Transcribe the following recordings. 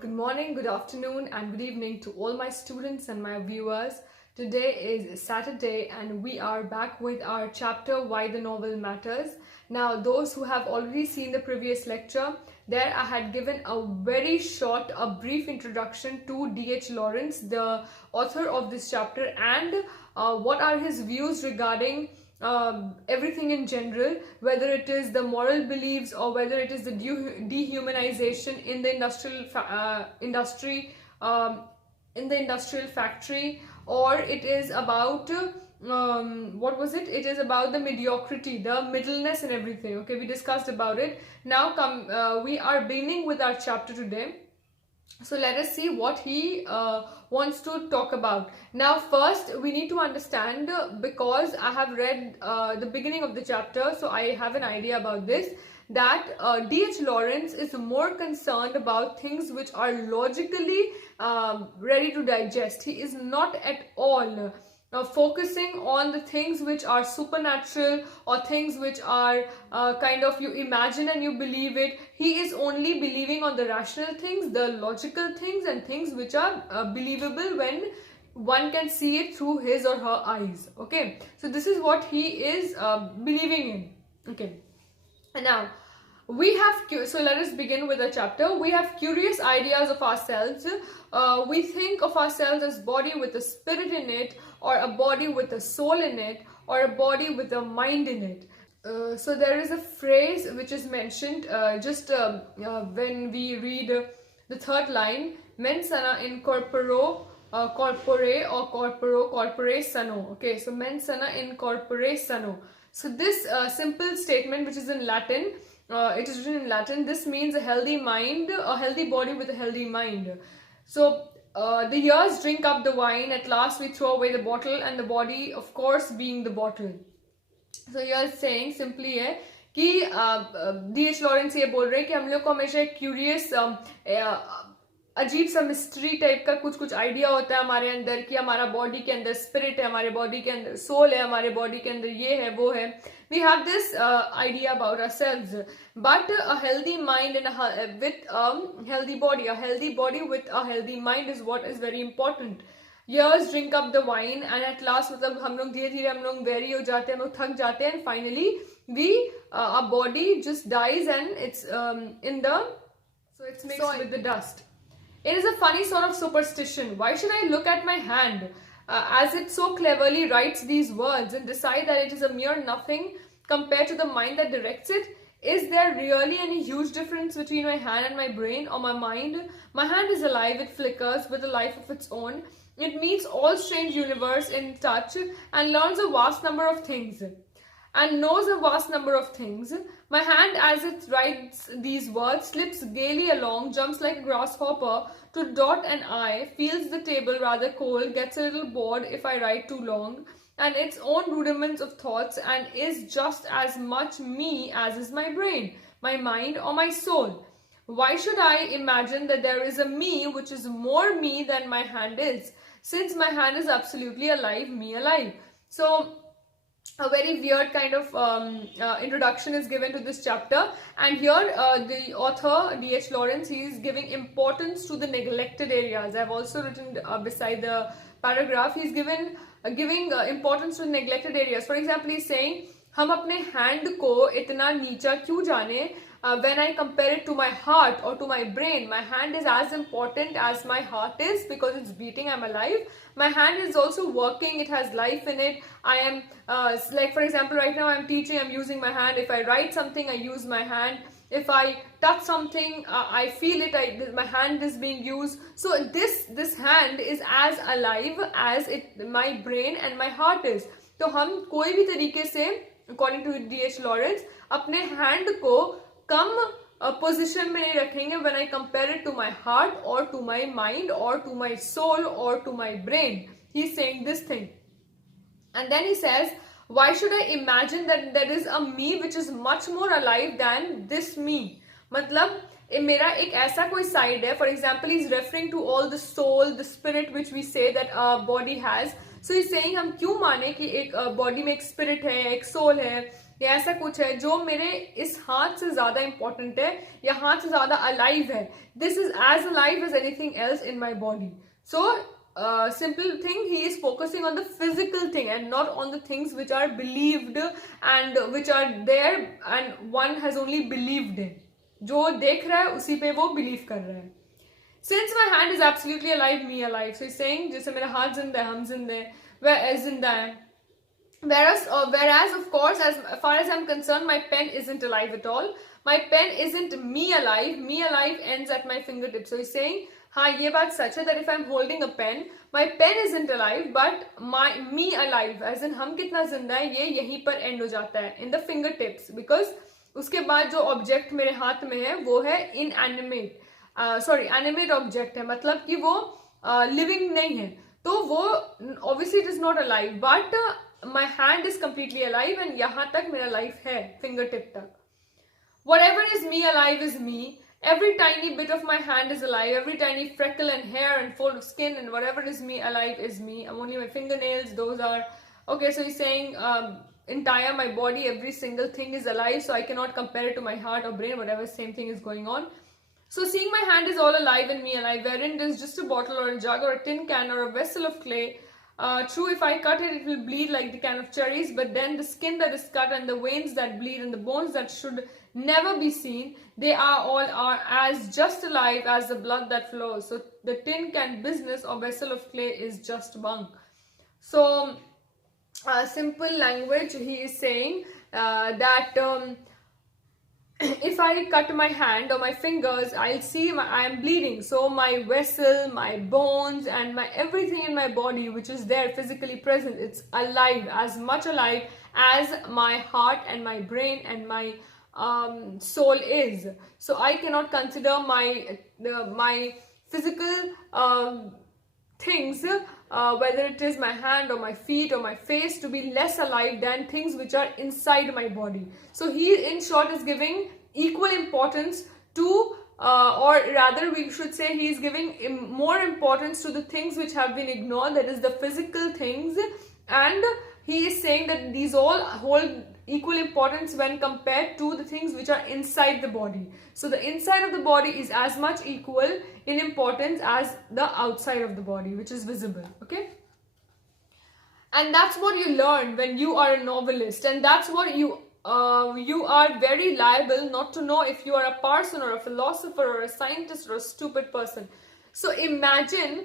Good morning, good afternoon, and good evening to all my students and my viewers. Today is Saturday and we are back with our chapter Why the Novel Matters. Now, those who have already seen the previous lecture, there I had given a very short, a brief introduction to D.H. Lawrence, the author of this chapter, and what are his views regarding everything in general, whether it is the moral beliefs or whether it is the dehumanization in the industrial factory, or it is about what was it? It is about the mediocrity, the middleness and everything. Okay, we discussed about it. Now we are beginning with our chapter today. So let us see what he wants to talk about. Now first we need to understand, because I have read the beginning of the chapter, so I have an idea about this, that D.H. Lawrence is more concerned about things which are logically ready to digest. He is not at all focusing on the things which are supernatural or things which are kind of you imagine and you believe it. He is only believing on the rational things, the logical things, and things which are believable when one can see it through his or her eyes. Okay, so this is what he is believing in. Okay, and now we have, so let us begin with the chapter. We have curious ideas of ourselves. We think of ourselves as body with a spirit in it, or a body with a soul in it, or a body with a mind in it. So there is a phrase which is mentioned when we read the third line, mens sana in corpore corpore or corporo corpore sano. Okay, so mens sana in corpore sano. So this simple statement, which is in Latin, it is written in Latin. This means a healthy mind, a healthy body with a healthy mind. So the years drink up the wine, at last we throw away the bottle, and the body of course being the bottle. So you are saying simply है कि D.H. Lawrence ये बोल रहे हैं कि हम लोग को हमेशा क्यूरियस अजीब सा मिस्ट्री टाइप का कुछ आइडिया होता है हमारे अंदर कि हमारा बॉडी के अंदर स्पिरिट है, हमारे बॉडी के अंदर सोल है, हमारे बॉडी के अंदर ये है वो है. We have this idea about ourselves, but a healthy mind and with a healthy body with a healthy mind is what is very important. Years drink up the wine, and at last मतलब हम लोग धीरे धीरे हम लोग very हो जाते हैं, हम लोग थक जाते हैं, and finally our body just dies and it's it's mixed with the dust. It is a funny sort of superstition. Why should I look at my hand as it so cleverly writes these words and decide that it is a mere nothing compared to the mind that directs it? Is there really any huge difference between my hand and my brain or my mind? My hand is alive, it flickers with a life of its own. It meets all strange universe in touch and learns a vast number of things. And knows a vast number of things. My hand, as it writes these words, slips gaily along, jumps like a grasshopper to dot an I, feels the table rather cold, gets a little bored if I write too long, and its own rudiments of thoughts, and is just as much me as is my brain, my mind, or my soul. Why should I imagine that there is a me which is more me than my hand is, since my hand is absolutely alive, me alive? So a very weird kind of introduction is given to this chapter, and here the author D.H. Lawrence, he is giving importance to the neglected areas. I have also written beside the paragraph, he is giving importance to the neglected areas. For example, he is saying हम अपने hand को इतना नीचा क्यों जाने? When I compare it to my heart or to my brain, my hand is as important as my heart is because it's beating, I'm alive. My hand is also working, it has life in it. I am, like for example, right now I'm teaching, I'm using my hand. If I write something, I use my hand. If I touch something, I feel it, my hand is being used. So this hand is as alive as my brain and my heart is. तो हम कोई भी तरीके से, according to D.H. Lawrence, अपने hand को कम position में नहीं रखेंगे when I compare it to my heart or to my mind or to my soul or to my brain. He's saying this thing. And then he says, why should I imagine that there is a me which is much more alive than this me? मतलब मेरा एक ऐसा कोई side है. For example, he's referring to all the soul, the spirit which we say that our body has. So he's saying हम क्यों माने कि एक body में एक spirit है, एक soul है, या ऐसा कुछ है जो मेरे इस हाथ से ज्यादा इंपॉर्टेंट है या हाथ से ज्यादा अलाइव है. This is as alive as anything else in my body. So simple thing, he is focusing on the physical thing and not on the things which are believed and which are there and one has only believed in. जो देख रहा है उसी पे वो believe कर रहा है. Since my hand is absolutely alive, me alive. So he's saying जैसे मेरा हाथ जिंदा है, हम जिंदे हैं, वह जिंदा है. Whereas of course, as far as I'm concerned, my pen isn't alive at all. My pen isn't me alive. Me alive ends at my fingertips. So he's saying हाँ ये बात सच है that if I'm holding a pen, my pen isn't alive, but my me alive, as in हम कितना जिंदा है ये यहीं पर end हो जाता है in the fingertips, because उसके बाद जो object मेरे हाथ में है वो है inanimate, animate object है, मतलब कि वो living नहीं है, तो वो obviously it is not alive, but my hand is completely alive and यहाँ तक मेरा life है fingertip तक. Whatever is me alive is me. Every tiny bit of my hand is alive. Every tiny freckle and hair and fold of skin and whatever is me alive is me. I'm only my fingernails. Those are okay. So he's saying entire my body, every single thing is alive. So I cannot compare it to my heart or brain. Whatever, same thing is going on. So seeing my hand is all alive and me alive, wherein it is just a bottle or a jug or a tin can or a vessel of clay. True, if I cut it, it will bleed like the can of cherries, but then the skin that is cut and the veins that bleed and the bones that should never be seen, they are as just alive as the blood that flows. So the tin can business or vessel of clay is just bunk. So simple language, he is saying that if I cut my hand or my fingers, I'll see I am bleeding. So my vessel, my bones, and my everything in my body which is there physically present, it's alive, as much alive as my heart and my brain and my soul is. So I cannot consider my physical things, whether it is my hand or my feet or my face, to be less alive than things which are inside my body. So he in short is giving equal importance to or rather we should say he is giving more importance to the things which have been ignored, that is the physical things, and he is saying that these all hold equal importance when compared to the things which are inside the body. So the inside of the body is as much equal in importance as the outside of the body, which is visible. Okay, and that's what you learn when you are a novelist, and that's what you are very liable not to know if you are a parson or a philosopher or a scientist or a stupid person. So imagine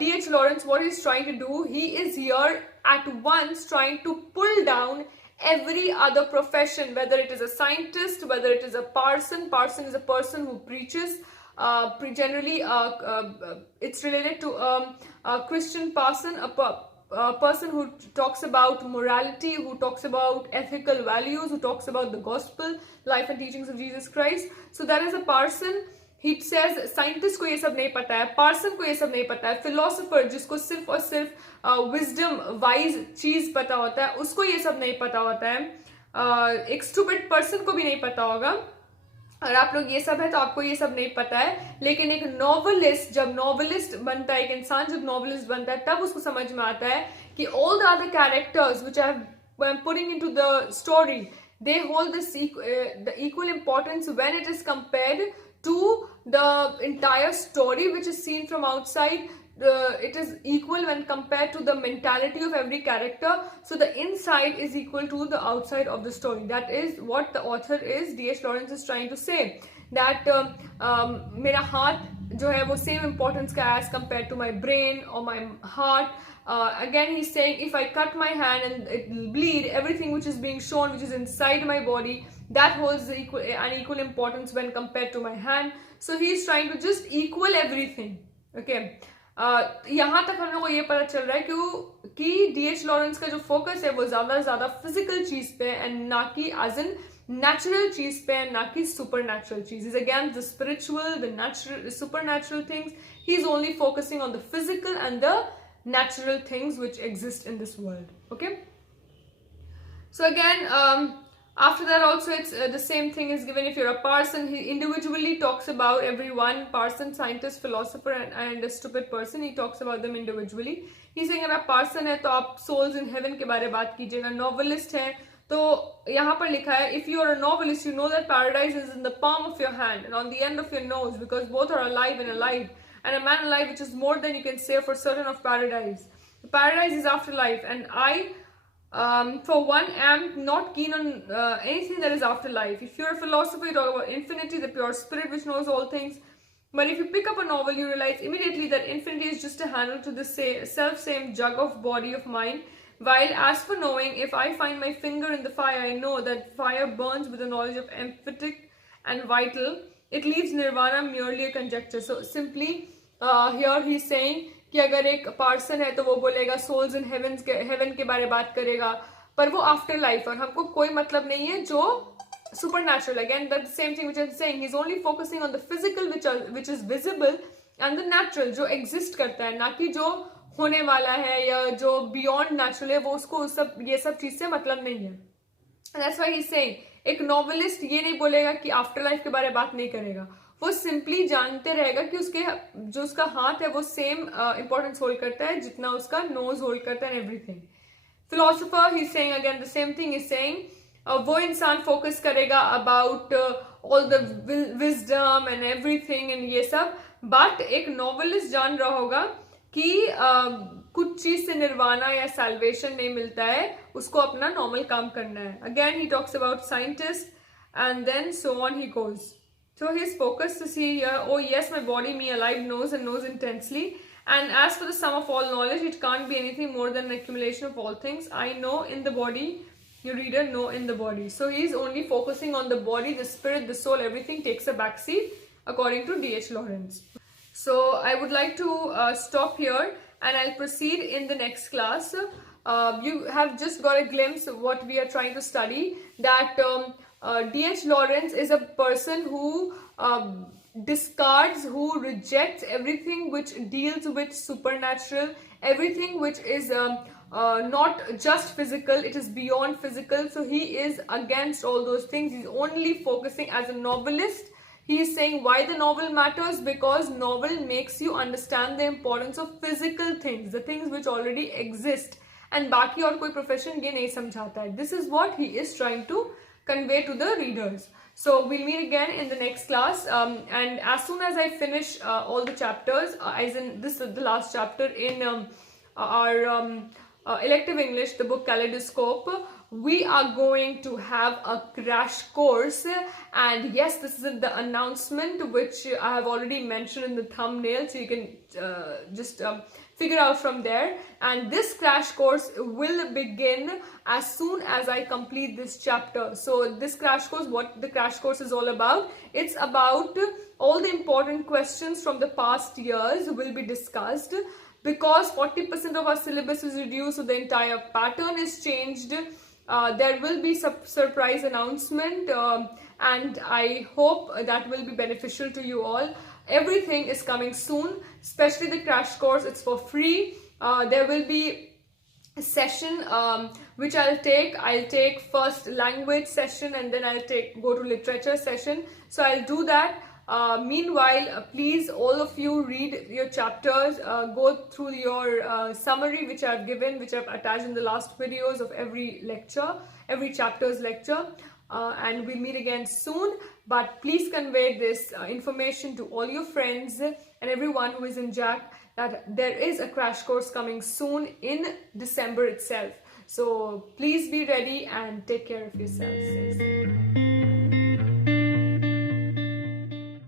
D.H. Lawrence, what he's trying to do, he is here at once trying to pull down every other profession, whether it is a scientist, whether it is a parson. Parson is a person who preaches. Generally, it's related to a Christian parson, a person who talks about morality, who talks about ethical values, who talks about the gospel, life and teachings of Jesus Christ. So that is a parson. He says scientist को ये सब नहीं पता है, parson को ये सब नहीं पता है, philosopher जिसको सिर्फ और सिर्फ wisdom, wise चीज पता होता है, उसको ये सब नहीं पता होता है. एक stupid person को भी नहीं पता होगा. और आप लोग ये सब है तो आपको ये सब नहीं पता है. लेकिन एक नॉवलिस्ट जब नॉवलिस्ट बनता है, एक इंसान जब नॉवलिस्ट बनता है, तब उसको समझ में आता है कि all the other characters which I'm putting into the story, they hold this the equal importance when it is compared to the entire story which is seen from outside. It is equal when compared to the mentality of every character. So the inside is equal to the outside of the story. That is what the author is, D.H. Lawrence, is trying to say. That मेरा हाथ जो है वो same importance का as compared to my brain or my heart. Again he's saying if I cut my hand and it will bleed, everything which is being shown, which is inside my body, that holds an equal importance when compared to my hand. So he's trying to just equal everything. Okay. यहाँ तक हम लोग को ये पता चल रहा है कि D.H. लॉरेंस का जो फोकस है वो ज्यादा फिजिकल चीज पे एंड ना कि एज इन नेचुरल चीज पे एंड ना कि सुपर नेचुरल चीज. Is again the spiritual, the natural, super natural things. He is only focusing on the physical and the natural things which exist in this world. Okay, so again after that also it's the same thing is given. If you're a parson, he individually talks about everyone, parson, scientist, philosopher and a stupid person. He talks about them individually. He's saying अगर आप parson है तो आप souls in heaven के बारे में बात कीजिएगा, novelist है तो यहाँ पर लिखा है, if you are a novelist, you know that paradise is in the palm of your hand and on the end of your nose, because both are alive and alive, and a man alive, which is more than you can say for certain of paradise. Paradise is afterlife, and I, for one, am not keen on anything that is afterlife. If you're a philosopher, you talk about infinity, the pure spirit which knows all things. But if you pick up a novel, you realize immediately that infinity is just a handle to the self-same jug of body of mine. While as for knowing, if I find my finger in the fire, I know that fire burns with the knowledge of emphatic and vital. It leaves nirvana merely a conjecture. So simply, here he's saying कि अगर एक person है तो वो बोलेगा souls in heaven के बारे बात करेगा, पर वो आफ्टर लाइफ, और हमको कोई मतलब नहीं है जो supernatural. Again, that's the same thing which I'm saying. He's only focusing on the physical which is visible, and the natural जो exist करता है, ना कि जो होने वाला है या जो beyond natural है, वो उसको ये सब चीज से मतलब नहीं है. And that's why he's saying एक novelist ये नहीं बोलेगा कि आफ्टर लाइफ के बारे में बात नहीं करेगा, वो सिंपली जानते रहेगा कि जो उसका हाथ है वो सेम इंपॉर्टेंस होल्ड करता है जितना उसका नोज होल्ड करता है, everything. Philosopher he saying again the same thing, is saying वो इंसान फोकस करेगा about all the wisdom and everything and ये सब, बट एक नॉवेलिस्ट जान रहा होगा कि कुछ चीज से निर्वाणा या सैल्वेशन नहीं मिलता है, उसको अपना नॉर्मल काम करना है. Again he talks about scientist and then so on he goes. So his focus to see here, oh yes, my body, me alive, knows and knows intensely. And as for the sum of all knowledge, it can't be anything more than an accumulation of all things. I know in the body, your reader know in the body. So he's only focusing on the body, the spirit, the soul, everything takes a backseat according to D.H. Lawrence. So I would like to stop here and I'll proceed in the next class. You have just got a glimpse of what we are trying to study, that D.H. Lawrence is a person who discards, who rejects everything which deals with supernatural, everything which is not just physical, it is beyond physical. So he is against all those things. He's only focusing as a novelist. He is saying why the novel matters, because novel makes you understand the importance of physical things, the things which already exist, and बाकी और कोई profession ये नहीं समझाता है. This is what he is trying to convey to the readers. So we'll meet again in the next class, and as soon as I finish all the chapters, as in this is the last chapter in our elective English, the book Kaleidoscope, we are going to have a crash course. And yes, this is the announcement which I have already mentioned in the thumbnail, so you can just figure out from there. And this crash course will begin as soon as I complete this chapter. So this crash course, what the crash course is all about, it's about all the important questions from the past years will be discussed, because 40% of our syllabus is reduced, so the entire pattern is changed. There will be surprise announcement, and I hope that will be beneficial to you all. Everything is coming soon, especially the crash course. It's for free. There will be a session which I'll take first language session, and then I'll go to literature session. So I'll do that. Meanwhile, please all of you read your chapters, go through your summary which I've given, which I've attached in the last videos of every lecture, every chapter's lecture. And we'll meet again soon, but please convey this information to all your friends and everyone who is in Jack, that there is a crash course coming soon in December itself. So please be ready and take care of yourselves.